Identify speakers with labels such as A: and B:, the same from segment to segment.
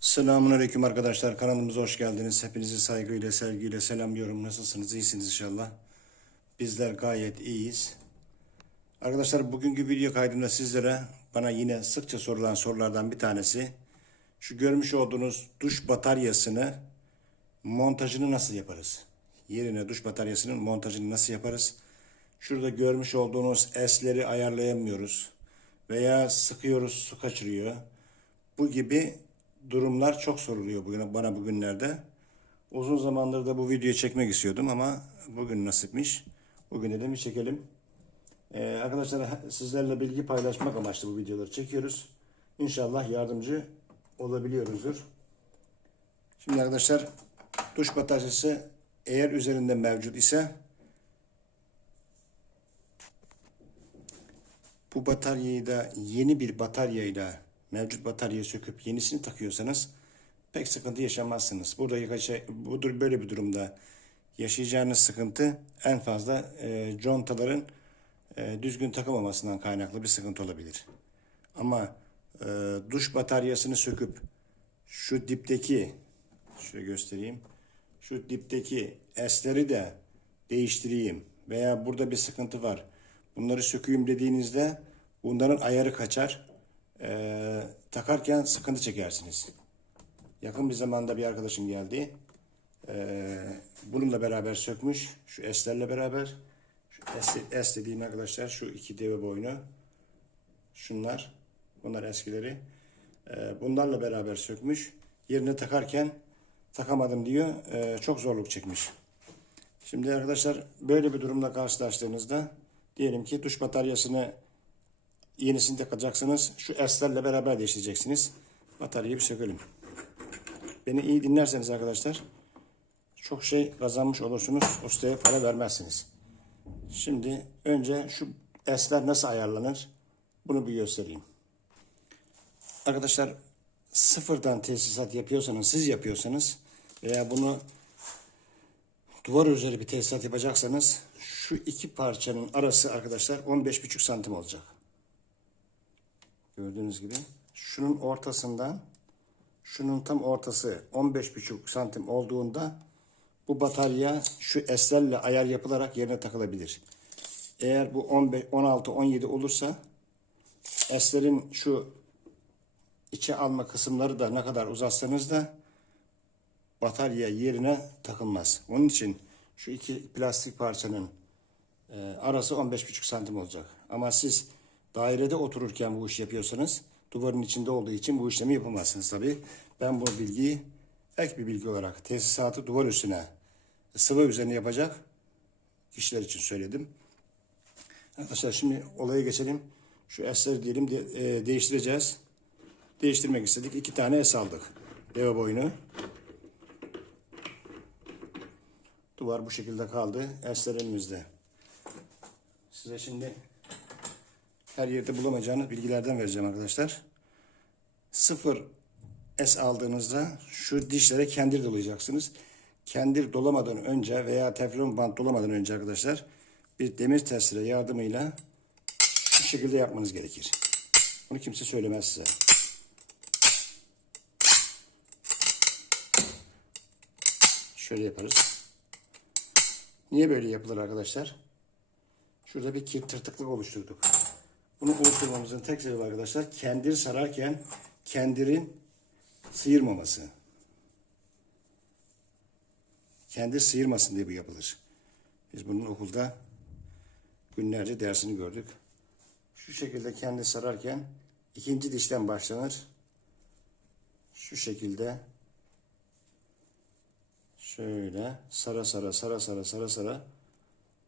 A: Selamun Aleyküm arkadaşlar. Kanalımıza hoş geldiniz. Hepinizi saygıyla, sevgiyle selamlıyorum. Nasılsınız? İyisiniz inşallah. Bizler gayet iyiyiz. Arkadaşlar bugünkü video kaydımda sizlere bana yine sıkça sorulan sorulardan bir tanesi şu görmüş olduğunuz duş bataryasını montajını nasıl yaparız? Yerine duş bataryasının montajını nasıl yaparız? Şurada görmüş olduğunuz esleri ayarlayamıyoruz veya sıkıyoruz su kaçırıyor. Bu gibi durumlar çok soruluyor bugün, bana bugünlerde. Uzun zamandır da bu videoyu çekmek istiyordum ama bugün nasipmiş. Bugün dedim çekelim. Ee, arkadaşlar sizlerle bilgi paylaşmak amaçlı bu videoları çekiyoruz. İnşallah yardımcı olabiliyoruzdur. Şimdi arkadaşlar duş bataryası eğer üzerinde mevcut ise bu bataryayı da yeni bir bataryayla mevcut bataryayı söküp yenisini takıyorsanız pek sıkıntı yaşamazsınız. Burada yakaca- budur böyle bir durumda yaşayacağınız sıkıntı en fazla e, contaların e, düzgün takılmamasından kaynaklı bir sıkıntı olabilir. Ama e, duş bataryasını söküp şu dipteki şöyle göstereyim. Şu dipteki esleri de değiştireyim veya burada bir sıkıntı var. Bunları sökeyim dediğinizde bunların ayarı kaçar. Ee, takarken sıkıntı çekersiniz. Yakın bir zamanda bir arkadaşım geldi. Ee, bununla beraber sökmüş. Şu eslerle beraber. Şu es, es dediğim arkadaşlar şu iki deve boynu. Şunlar. Bunlar eskileri. Ee, bunlarla beraber sökmüş. Yerine takarken takamadım diyor. Ee, çok zorluk çekmiş. Şimdi arkadaşlar böyle bir durumla karşılaştığınızda diyelim ki duş bataryasını yenisini takacaksınız. Şu eslerle beraber değiştireceksiniz. Bataryayı bir sökelim. Beni iyi dinlerseniz arkadaşlar çok şey kazanmış olursunuz. Ustaya para vermezsiniz. Şimdi önce şu esler nasıl ayarlanır? Bunu bir göstereyim. Arkadaşlar sıfırdan tesisat yapıyorsanız, siz yapıyorsanız veya bunu duvar üzeri bir tesisat yapacaksanız şu iki parçanın arası arkadaşlar 15,5 santim olacak. Gördüğünüz gibi şunun ortasından şunun tam ortası 15,5 santim olduğunda bu batarya şu eslerle ayar yapılarak yerine takılabilir. Eğer bu 15, 16, 17 olursa eslerin şu içe alma kısımları da ne kadar uzatsanız da batarya yerine takılmaz. Onun için şu iki plastik parçanın e, arası 15,5 santim olacak. Ama siz dairede otururken bu iş yapıyorsanız duvarın içinde olduğu için bu işlemi yapamazsınız tabi. Ben bu bilgiyi ek bir bilgi olarak tesisatı duvar üstüne sıvı üzerine yapacak kişiler için söyledim. Arkadaşlar şimdi olaya geçelim. Şu esleri diyelim de, e, değiştireceğiz. Değiştirmek istedik. İki tane es aldık. Deve boyunu. Duvar bu şekilde kaldı. Esler elimizde. Size şimdi her yerde bulamayacağınız bilgilerden vereceğim arkadaşlar. Sıfır S aldığınızda şu dişlere kendir dolayacaksınız. Kendir dolamadan önce veya teflon bant dolamadan önce arkadaşlar bir demir testere yardımıyla bu şekilde yapmanız gerekir. Bunu kimse söylemez size. Şöyle yaparız. Niye böyle yapılır arkadaşlar? Şurada bir tırtıklık oluşturduk. Bunu oluşturmamızın tek sebebi arkadaşlar kendir sararken kendirin sıyırmaması. Kendir sıyırmasın diye bu yapılır. Biz bunun okulda günlerce dersini gördük. Şu şekilde kendi sararken ikinci dişten başlanır. Şu şekilde şöyle sara sara sara sara sara sara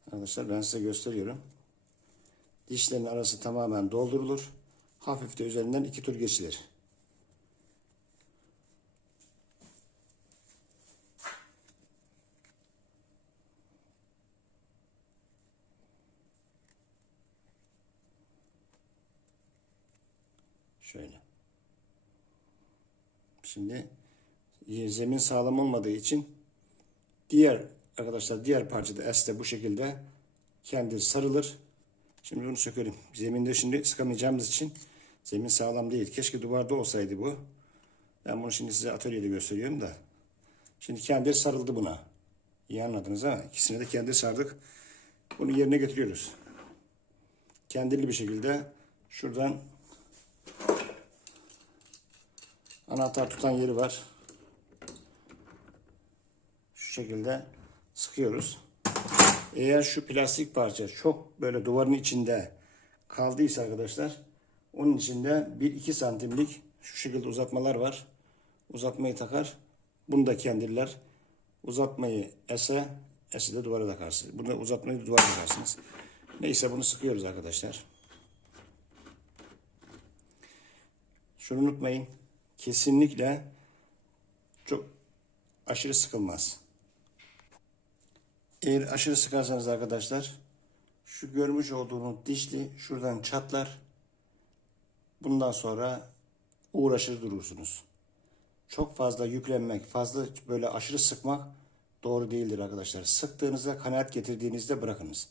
A: arkadaşlar ben size gösteriyorum. Dişlerin arası tamamen doldurulur. Hafif de üzerinden iki tur geçilir. Şöyle. Şimdi zemin sağlam olmadığı için diğer arkadaşlar diğer parçada este bu şekilde kendi sarılır. Şimdi bunu sökelim. Zeminde şimdi sıkamayacağımız için zemin sağlam değil. Keşke duvarda olsaydı bu. Ben bunu şimdi size atölyede gösteriyorum da. Şimdi kendir sarıldı buna. İyi anladınız ha? İkisine de kendir sardık. Bunu yerine getiriyoruz. Kendirli bir şekilde şuradan anahtar tutan yeri var. Şu şekilde sıkıyoruz. Eğer şu plastik parça çok böyle duvarın içinde kaldıysa arkadaşlar onun içinde 1-2 santimlik şu şekilde uzatmalar var. Uzatmayı takar. Bunu da kendiler. Uzatmayı ese, ese de duvara takarsınız. Bunu uzatmayı da duvara takarsınız. Neyse bunu sıkıyoruz arkadaşlar. Şunu unutmayın. Kesinlikle çok aşırı sıkılmaz. Eğer aşırı sıkarsanız arkadaşlar şu görmüş olduğunuz dişli şuradan çatlar. Bundan sonra uğraşır durursunuz. Çok fazla yüklenmek, fazla böyle aşırı sıkmak doğru değildir arkadaşlar. Sıktığınızda kanaat getirdiğinizde bırakınız.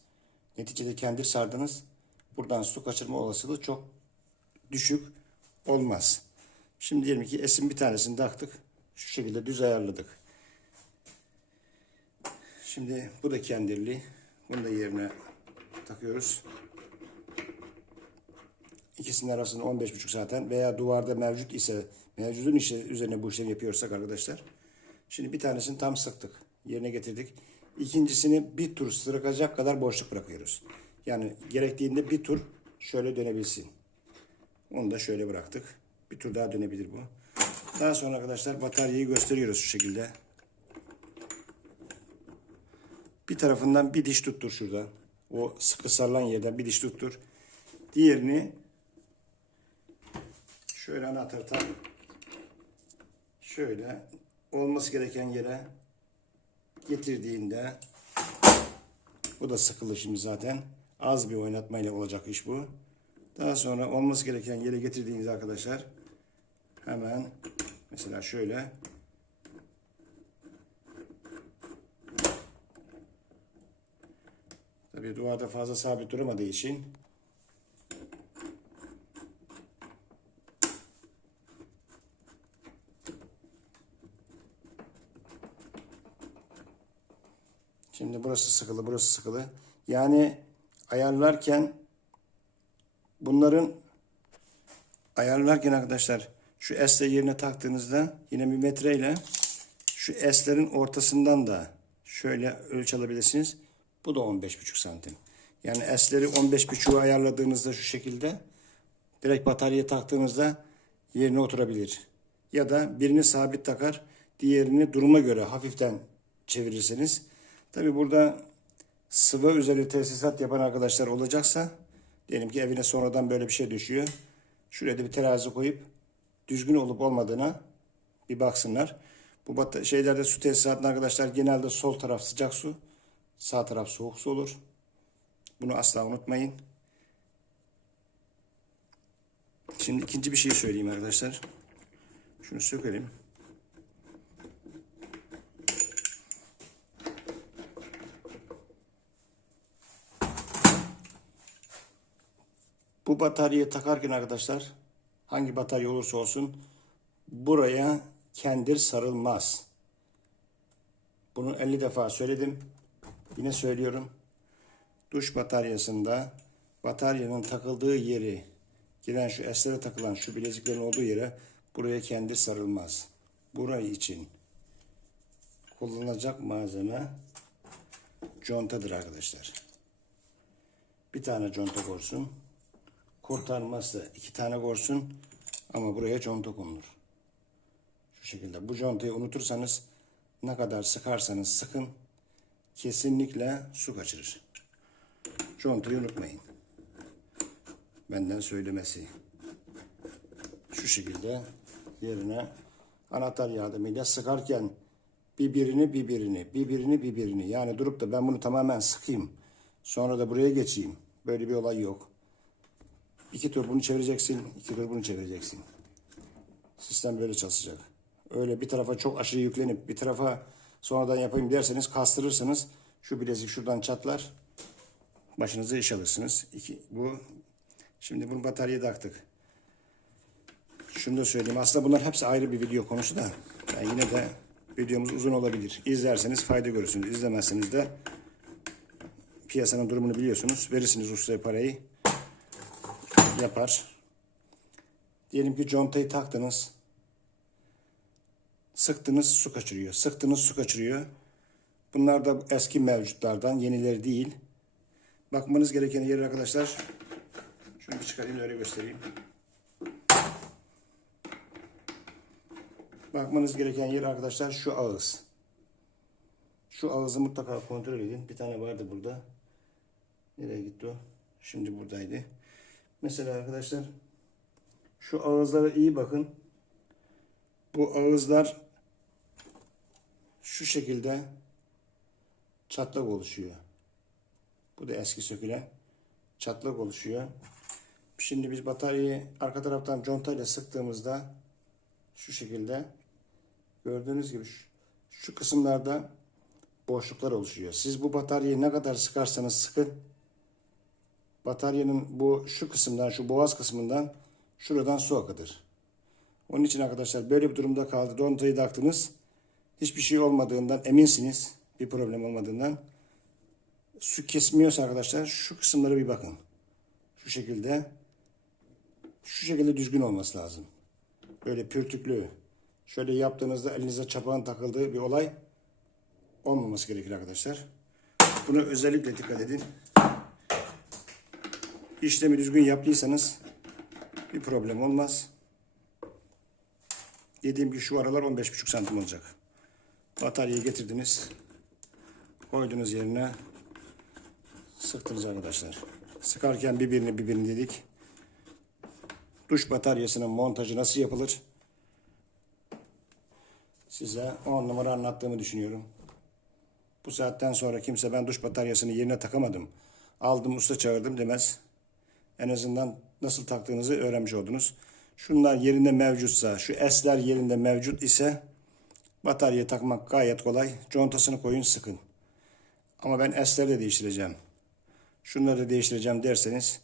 A: Neticede kendir sardınız. Buradan su kaçırma olasılığı çok düşük olmaz. Şimdi diyelim ki esin bir tanesini taktık. Şu şekilde düz ayarladık. Şimdi bu da kendirli. Bunu da yerine takıyoruz. İkisinin arasında 15,5 zaten veya duvarda mevcut ise mevcudun işi üzerine bu işlemi yapıyorsak arkadaşlar. Şimdi bir tanesini tam sıktık. Yerine getirdik. İkincisini bir tur sıkacak kadar boşluk bırakıyoruz. Yani gerektiğinde bir tur şöyle dönebilsin. Onu da şöyle bıraktık. Bir tur daha dönebilir bu. Daha sonra arkadaşlar bataryayı gösteriyoruz şu şekilde. Bir tarafından bir diş tuttur şurada. O sıkı sarılan yerden bir diş tuttur. Diğerini şöyle anahtarı. Şöyle olması gereken yere getirdiğinde bu da sıkılı şimdi zaten. Az bir oynatmayla olacak iş bu. Daha sonra olması gereken yere getirdiğiniz arkadaşlar hemen mesela şöyle Tabii duvarda fazla sabit duramadığı için Şimdi burası sıkılı, burası sıkılı. Yani ayarlarken bunların ayarlarken arkadaşlar şu esle yerine taktığınızda yine bir metreyle şu eslerin ortasından da şöyle ölçü alabilirsiniz. Bu da 15,5 santim. Yani esleri 15,5'u ayarladığınızda şu şekilde direkt bataryaya taktığınızda yerine oturabilir. Ya da birini sabit takar, diğerini duruma göre hafiften çevirirseniz. Tabi burada sıvı üzeri tesisat yapan arkadaşlar olacaksa diyelim ki evine sonradan böyle bir şey düşüyor. Şuraya da bir terazi koyup düzgün olup olmadığına bir baksınlar. Bu şeylerde su tesisatında arkadaşlar genelde sol taraf sıcak su, sağ taraf soğuk su olur. Bunu asla unutmayın. Şimdi ikinci bir şey söyleyeyim arkadaşlar. Şunu sökelim. Bu bataryayı takarken arkadaşlar hangi batarya olursa olsun buraya kendir sarılmaz. Bunu 50 defa söyledim. Yine söylüyorum. Duş bataryasında bataryanın takıldığı yeri giren şu eslere takılan şu bileziklerin olduğu yere buraya kendir sarılmaz. Burayı için kullanılacak malzeme contadır arkadaşlar. Bir tane conta korsun. Kurtarması iki tane korsun ama buraya conta konulur. Şu şekilde. Bu contayı unutursanız ne kadar sıkarsanız sıkın kesinlikle su kaçırır. Contayı unutmayın. Benden söylemesi. Şu şekilde yerine anahtar yardımıyla sıkarken birbirini birbirini birbirini birbirini yani durup da ben bunu tamamen sıkayım sonra da buraya geçeyim. Böyle bir olay yok. İki tur bunu çevireceksin, iki tur bunu çevireceksin. Sistem böyle çalışacak. Öyle bir tarafa çok aşırı yüklenip bir tarafa sonradan yapayım derseniz kastırırsınız. Şu bilezik şuradan çatlar. Başınıza iş alırsınız. İki, bu. Şimdi bunu bataryaya taktık. Şunu da söyleyeyim. Aslında bunlar hepsi ayrı bir video konusu da. Yani yine de videomuz uzun olabilir. İzlerseniz fayda görürsünüz. İzlemezseniz de piyasanın durumunu biliyorsunuz. Verirsiniz ustaya parayı. Yapar. Diyelim ki contayı taktınız. Sıktınız su kaçırıyor. Sıktınız su kaçırıyor. Bunlar da eski mevcutlardan yenileri değil. Bakmanız gereken yer arkadaşlar. Şunu bir çıkarayım öyle göstereyim. Bakmanız gereken yer arkadaşlar şu ağız. Şu ağızı mutlaka kontrol edin. Bir tane vardı burada. Nereye gitti o? Şimdi buradaydı. Mesela arkadaşlar şu ağızlara iyi bakın. Bu ağızlar şu şekilde çatlak oluşuyor. Bu da eski sökülen çatlak oluşuyor. Şimdi biz bataryayı arka taraftan contayla sıktığımızda şu şekilde gördüğünüz gibi şu, şu kısımlarda boşluklar oluşuyor. Siz bu bataryayı ne kadar sıkarsanız sıkın bataryanın bu şu kısımdan şu boğaz kısmından şuradan su akıtır. Onun için arkadaşlar böyle bir durumda kaldı. Contayı taktınız. Hiçbir şey olmadığından eminsiniz. Bir problem olmadığından. Su kesmiyorsa arkadaşlar şu kısımlara bir bakın. Şu şekilde şu şekilde düzgün olması lazım. Böyle pürtüklü. Şöyle yaptığınızda elinize çapağın takıldığı bir olay olmaması gerekir arkadaşlar. Bunu özellikle dikkat edin. İşlemi düzgün yaptıysanız bir problem olmaz. Dediğim gibi şu aralar 15,5 santim olacak. Bataryayı getirdiniz. Koydunuz yerine. Sıktınız arkadaşlar. Sıkarken birbirini birbirini dedik. Duş bataryasının montajı nasıl yapılır? Size 10 numara anlattığımı düşünüyorum. Bu saatten sonra kimse ben duş bataryasını yerine takamadım. Aldım usta çağırdım demez. En azından nasıl taktığınızı öğrenmiş oldunuz. Şunlar yerinde mevcutsa, şu esler yerinde mevcut ise batarya takmak gayet kolay. Contasını koyun sıkın. Ama ben esleri de değiştireceğim. Şunları da değiştireceğim derseniz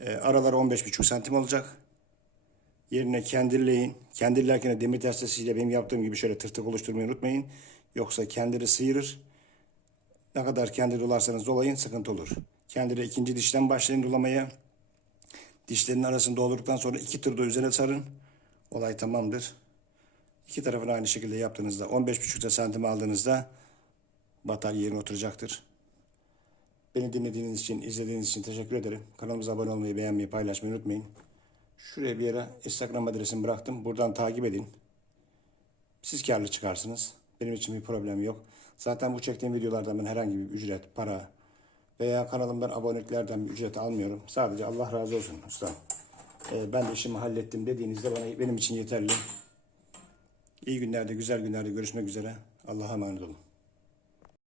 A: e, araları 15,5 santim olacak. Yerine kendirleyin. Kendirlerken de demir testesiyle benim yaptığım gibi şöyle tırtık oluşturmayı unutmayın. Yoksa kendiri sıyırır. Ne kadar kendir dolarsanız dolayın sıkıntı olur. Kendire ikinci dişten başlayın dolamaya. Dişlerin arasını doldurduktan sonra iki tur da üzerine sarın. Olay tamamdır. İki tarafını aynı şekilde yaptığınızda 15,5 santim aldığınızda batarya yerine oturacaktır. Beni dinlediğiniz için, izlediğiniz için teşekkür ederim. Kanalımıza abone olmayı, beğenmeyi, paylaşmayı unutmayın. Şuraya bir yere Instagram adresimi bıraktım. Buradan takip edin. Siz karlı çıkarsınız. Benim için bir problem yok. Zaten bu çektiğim videolardan ben herhangi bir ücret, para veya kanalımdan aboneliklerden bir ücret almıyorum. Sadece Allah razı olsun usta. Ee, ben de işimi hallettim dediğinizde bana benim için yeterli. İyi günlerde, güzel günlerde görüşmek üzere. Allah'a emanet olun.